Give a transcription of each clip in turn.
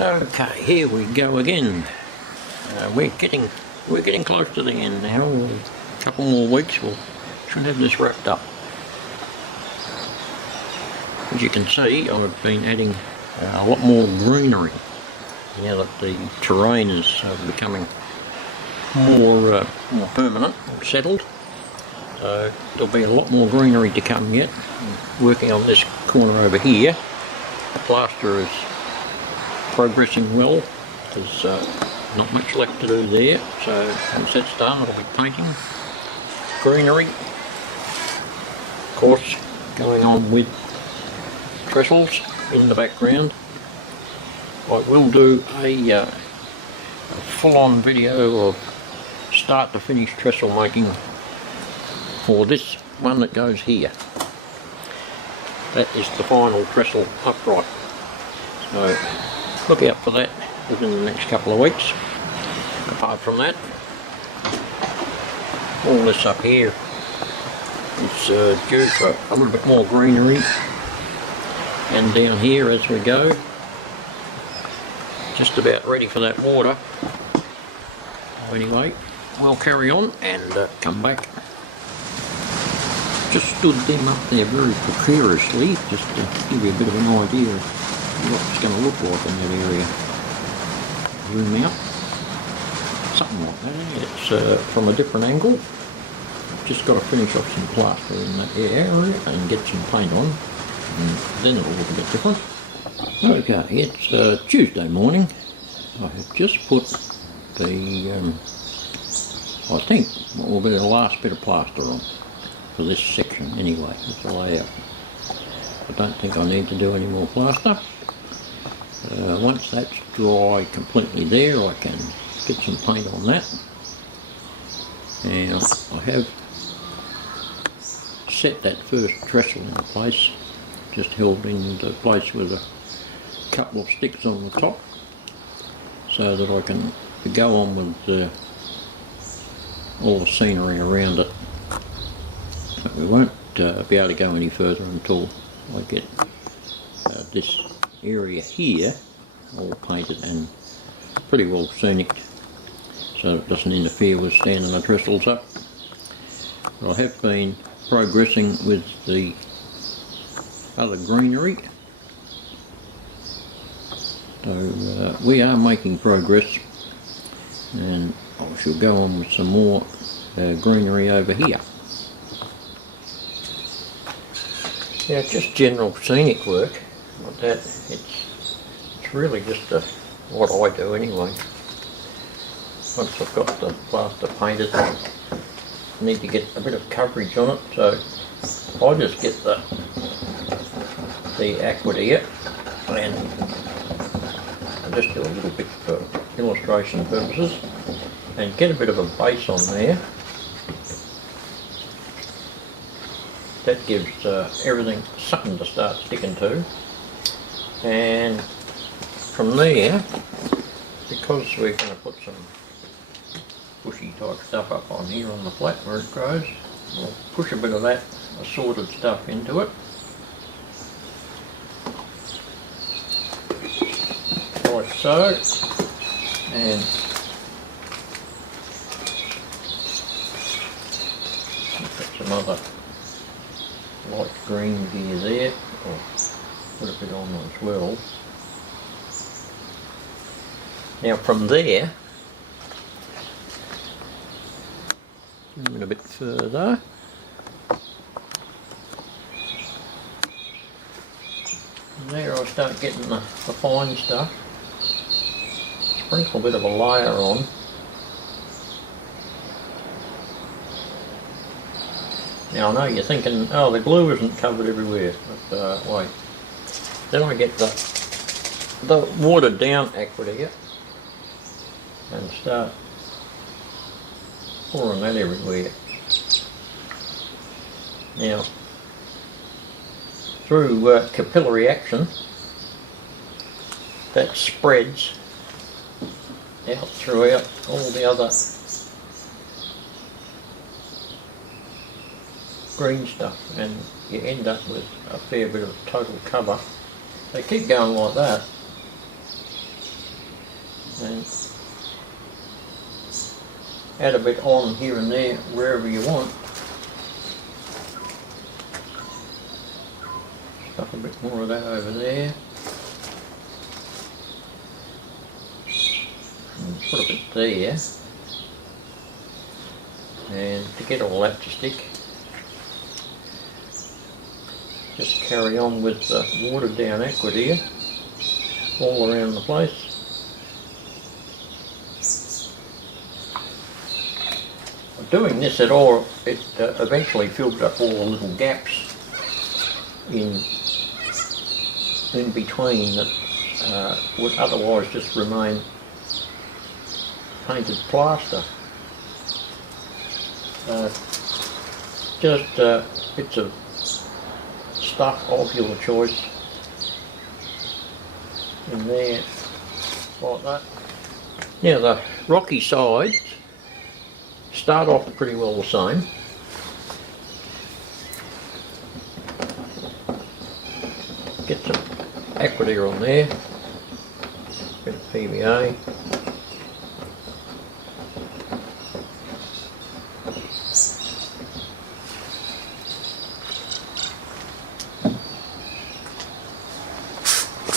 Okay, here we go again. We're getting close to the end now. A couple more weeks we should have this wrapped up. As you can see, I've been adding a lot more greenery now that the terrain is becoming more permanent, more settled. So there'll be a lot more greenery to come yet. I'm working on this corner over here. The plaster is progressing well. There's not much left to do there, so once that's done I'll be painting greenery. Of course, going on with trestles in the background. I will do a full-on video of start to finish trestle making for this one that goes here. That is the final trestle upright. So look out for that within the next couple of weeks. Apart from that, all this up here is due for a little bit more greenery, and down here as we go, just about ready for that water. Anyway, we'll carry on and come back. Just stood them up there very precariously, just to give you a bit of an idea of what it's going to look like in that area. Zoom out, something like that. It's from a different angle. Just got to finish off some plaster in that area and get some paint on, and then it'll look a bit different. Okay, it's Tuesday morning. I have just put the, I think, what will be the last bit of plaster on for this section anyway. It's the layout. I don't think I need to do any more plaster. Once that's dry completely there, I can get some paint on that. And I have set that first trestle in place, just held into place with a couple of sticks on the top, so that I can go on with all the scenery around it. But we won't be able to go any further until I get this area here all painted and pretty well scenic, so it doesn't interfere with standing the trestles up. But I have been progressing with the other greenery, so we are making progress, and I shall go on with some more greenery over here. Yeah, just general scenic work like that. It's really just what I do anyway. Once I've got the plaster painted, I need to get a bit of coverage on it, so I just get the aqua here and I just do a little bit for illustration purposes and get a bit of a base on there. That gives everything something to start sticking to, and from there, because we're going to put some bushy type stuff up on here on the flat where it grows, we'll push a bit of that assorted stuff into it, like so, and put some other light green gear there, or put a bit on as well. Now from there, zoom in a bit further, from there I start getting the fine stuff, sprinkle a bit of a layer on. Now I know you're thinking, oh, the glue isn't covered everywhere, but wait. Then I get the watered down aqua here and start pouring that everywhere. Now, through capillary action, that spreads out throughout all the other green stuff, and you end up with a fair bit of total cover. They keep going like that add a bit on here and there wherever you want. Stuff a bit more of that over there. And put a bit there. And to get all that to stick, just carry on with the watered down aqua here all around the place. Doing this at all, it eventually filled up all the little gaps in between that would otherwise just remain painted plaster. Just bits of stuff of your choice in there, like that. Now the rocky sides start off pretty well the same. Get some aqua on there, bit of PVA.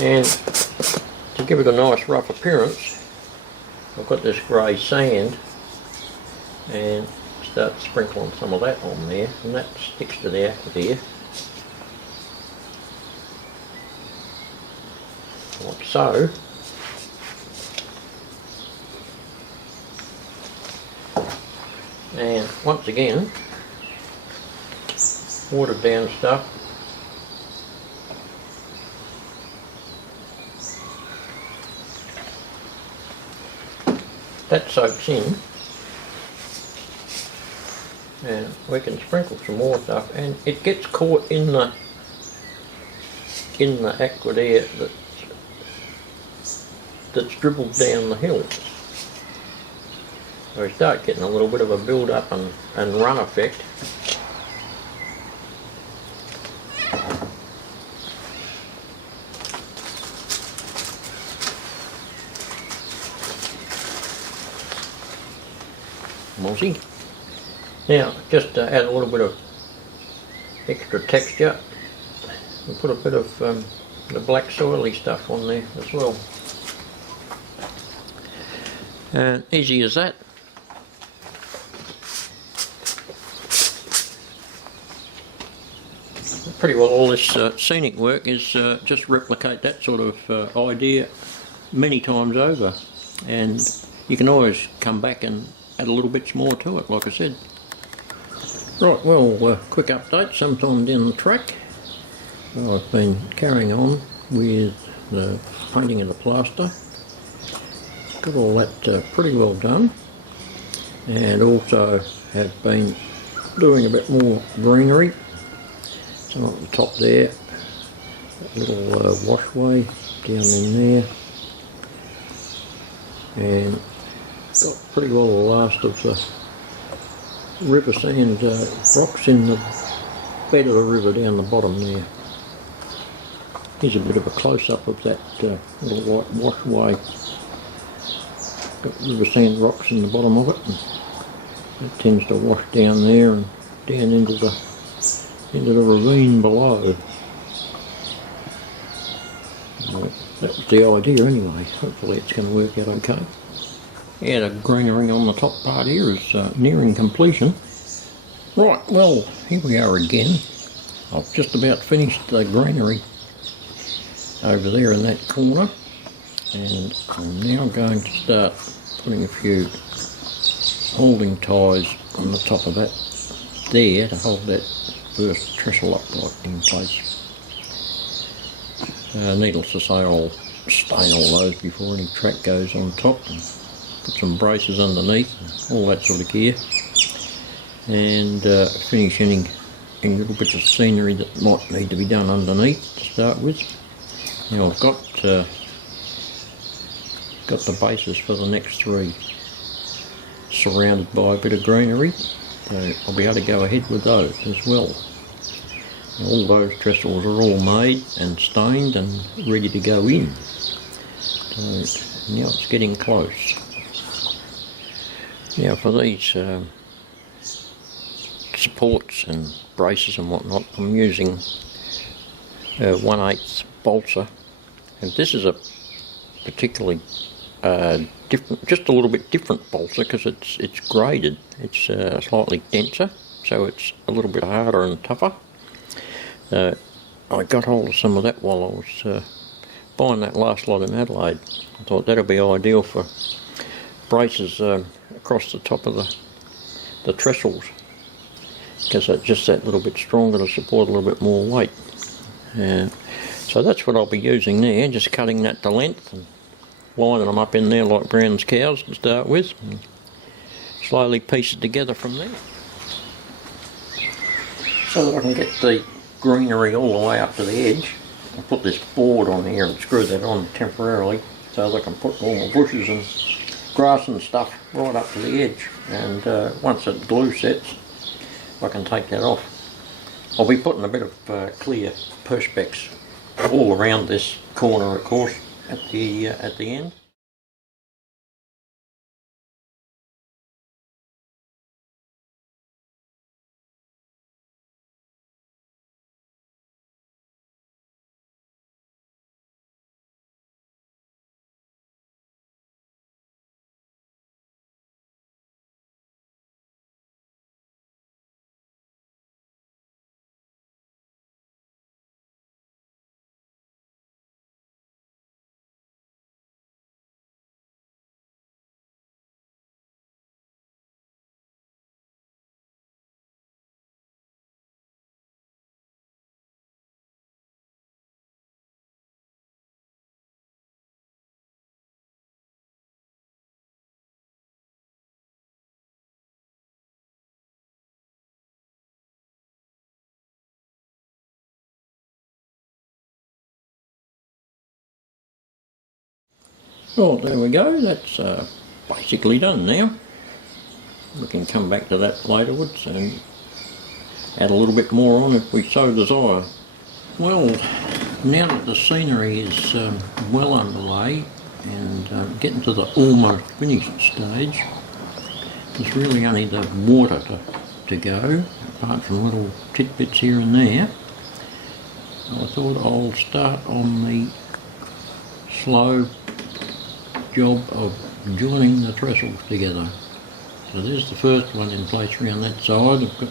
And to give it a nice rough appearance, I've got this grey sand and start sprinkling some of that on there, and that sticks to the aqua there, like so. And once again, watered down stuff. That soaks in, and we can sprinkle some more stuff, and it gets caught in the aqua there that's dribbled down the hill. So we start getting a little bit of a build up and run effect. Mossy. Now, just to add a little bit of extra texture, we'll put a bit of the black soily stuff on there as well. And easy as that. Pretty well all this scenic work is just replicate that sort of idea many times over, and you can always come back and add a little bit more to it, like I said. Right, well, quick update, sometime down the track I've been carrying on with the painting of the plaster. Got all that pretty well done, and also have been doing a bit more greenery. Some up the top there, that little washway down in there, and got pretty well the last of the river sand rocks in the bed of the river down the bottom there. Here's a bit of a close-up of that little white washway. Got river sand rocks in the bottom of it, and it tends to wash down there and down into the ravine below. That was the idea anyway. Hopefully it's going to work out okay. Yeah, the greenery on the top part here is nearing completion. Right, well, here we are again. I've just about finished the greenery over there in that corner, and I'm now going to start putting a few holding ties on the top of that there to hold that first trestle upright in place. Needless to say, I'll stain all those before any track goes on top, and put some braces underneath, all that sort of gear, and finish any little bits of scenery that might need to be done underneath to start with. Now I've got the basis for the next three surrounded by a bit of greenery, so I'll be able to go ahead with those as well. Now, all those trestles are all made and stained and ready to go in. So Now it's getting close. Now for these supports and braces and whatnot, I'm using 1/8 balsa, and this is a particularly different, just a little bit different balsa because it's graded. It's slightly denser, so it's a little bit harder and tougher. I got hold of some of that while I was buying that last lot in Adelaide. I thought that'll be ideal for braces across the top of the trestles, because it's just that little bit stronger to support a little bit more weight. So that's what I'll be using there, just cutting that to length and lining them up in there like Brown's cows to start with, and slowly piece it together from there. So that I can get the greenery all the way up to the edge, I put this board on here and screw that on temporarily so that I can put all my bushes and grass and stuff right up to the edge, and once that glue sets I can take that off. I'll be putting a bit of clear perspex all around this corner, of course, at the end. Well, there we go, that's basically done now. We can come back to that laterwards and add a little bit more on if we so desire. Well, now that the scenery is well underway and getting to the almost finished stage, there's really only the water to go, apart from little tidbits here and there. I thought I'll start on the slow job of joining the trestles together. So there's the first one in place around that side. I've got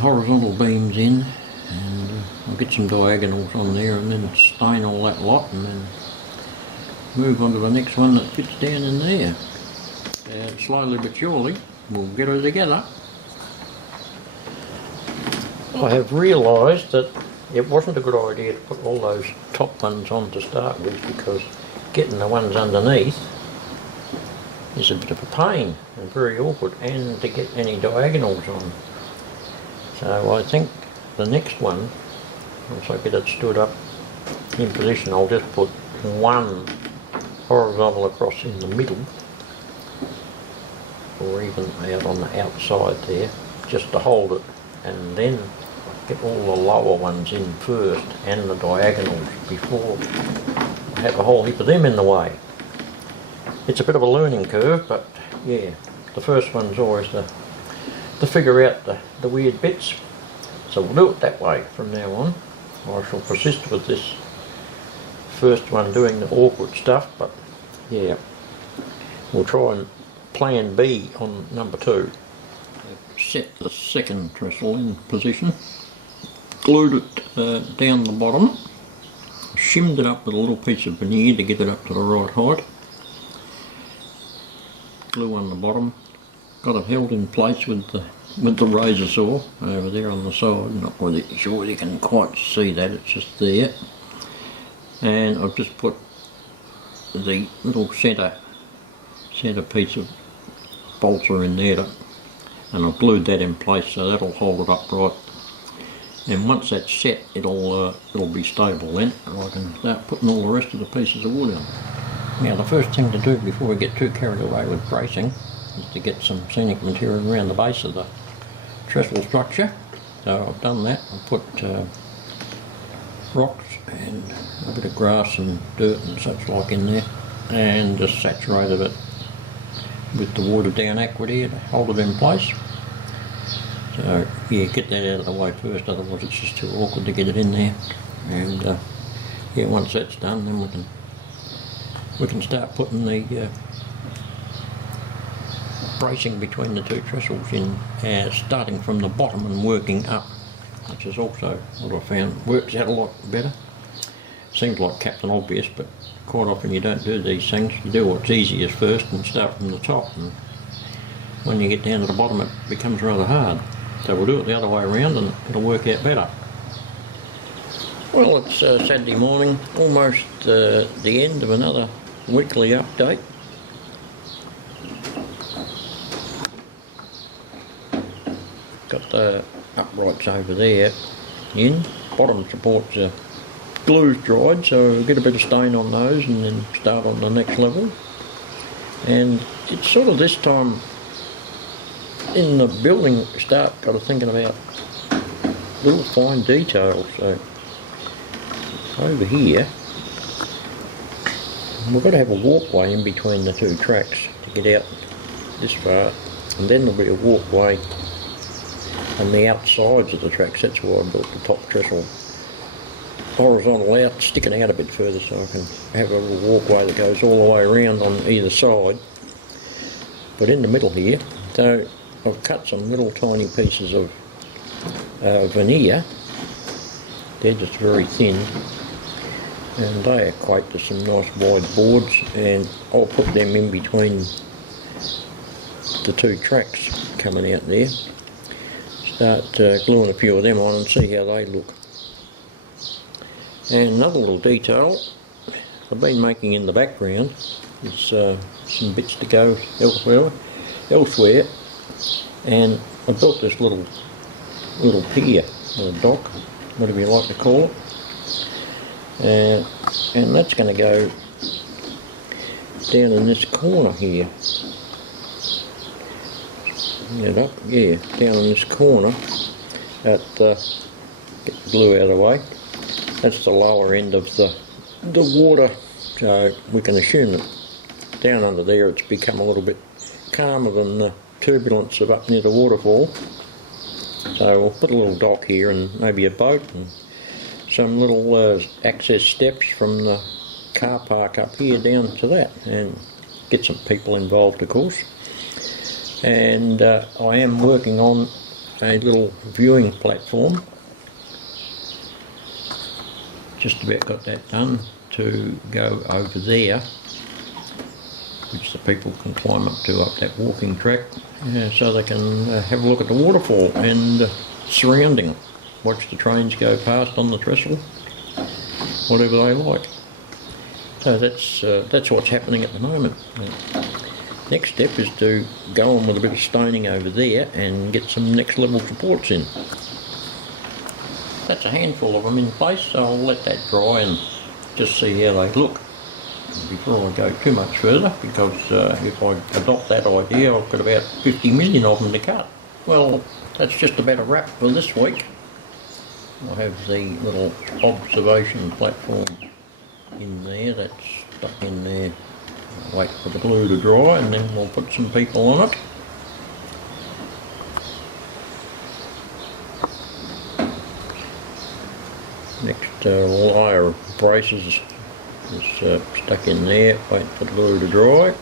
horizontal beams in, and I'll get some diagonals on there and then stain all that lot and then move on to the next one that fits down in there. And slowly but surely we'll get her together. I have realised that it wasn't a good idea to put all those top ones on to start with, because getting the ones underneath is a bit of a pain and very awkward, and to get any diagonals on. So I think the next one, once I get it stood up in position, I'll just put one horizontal across in the middle, or even out on the outside there, just to hold it, and then get all the lower ones in first and the diagonals before I have a whole heap of them in the way. It's a bit of a learning curve, but yeah, the first one's always to figure out the weird bits. So we'll do it that way from now on. I shall persist with this first one doing the awkward stuff, but yeah, we'll try and plan B on number 2. Set the second trestle in position, glued it down the bottom, shimmed it up with a little piece of veneer to get it up to the right height, glue on the bottom, got it held in place with the razor saw over there on the side. Not really sure you can quite see that, it's just there. And I've just put the little centre piece of balsa in there, and I've glued that in place so that'll hold it upright. And once that's set, it'll be stable then, and I can start putting all the rest of the pieces of wood in. Now the first thing to do before we get too carried away with bracing is to get some scenic material around the base of the trestle structure. So I've done that. I've put rocks and a bit of grass and dirt and such like in there, and just saturated it with the watered down aqua there to hold it in place. So yeah, get that out of the way first, otherwise it's just too awkward to get it in there. And yeah, once that's done, then we can start putting the bracing between the two trestles in, starting from the bottom and working up, which is also what I found works out a lot better. Seems like Captain Obvious, but quite often you don't do these things. You do what's easiest first and start from the top, and when you get down to the bottom it becomes rather hard. So we'll do it the other way around and it'll work out better. Well, it's Saturday morning, almost the end of another weekly update. Got the uprights over there in, bottom supports are glue's dried, so get a bit of stain on those and then start on the next level. And it's sort of this time in the building got to thinking about little fine details. So over here we've got to have a walkway in between the two tracks to get out this far, and then there'll be a walkway on the outsides of the tracks. That's why I built the top trestle horizontal out, sticking out a bit further, so I can have a little walkway that goes all the way around on either side. But in the middle here, so I've cut some little tiny pieces of veneer. They're just very thin, and they equate to some nice wide boards, and I'll put them in between the two tracks coming out there. Start gluing a few of them on and see how they look. And another little detail I've been making in the background is some bits to go elsewhere, and I built this little pier, or dock, whatever you like to call it, and that's going to go down in this corner here. Yeah, down in this corner at get the glue out of the way. That's the lower end of the water, so we can assume that down under there it's become a little bit calmer than the turbulence of up near the waterfall. So we'll put a little dock here and maybe a boat and some little access steps from the car park up here down to that, and get some people involved, of course. And I am working on a little viewing platform. Just about got that done to go over there, which the people can climb up to, up that walking track, so they can have a look at the waterfall and surrounding, watch the trains go past on the trestle, whatever they like. So that's what's happening at the moment. Next step is to go on with a bit of stoning over there and get some next level supports in. That's a handful of them in place, so I'll let that dry and just see how they look before I go too much further, because if I adopt that idea I've got about 50 million of them to cut. Well, that's just about a wrap for this week. I have the little observation platform in there, that's stuck in there. I'll wait for the glue to dry and then we'll put some people on it. Next layer of braces is stuck in there, wait for the glue to dry.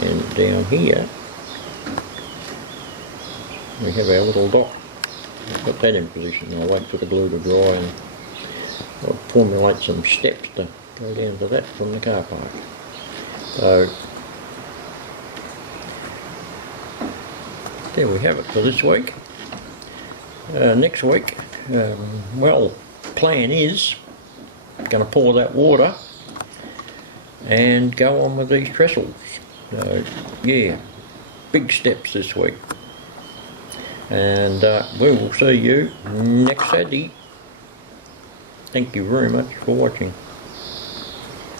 And down here we have our little dock. I've got that in position. I'll wait for the glue to dry and I'll formulate some steps to go down to that from the car park. So there we have it for this week. Next week, well, plan is going to pour that water and go on with these trestles. So yeah, big steps this week. And we will see you next Saturday. Thank you very much for watching.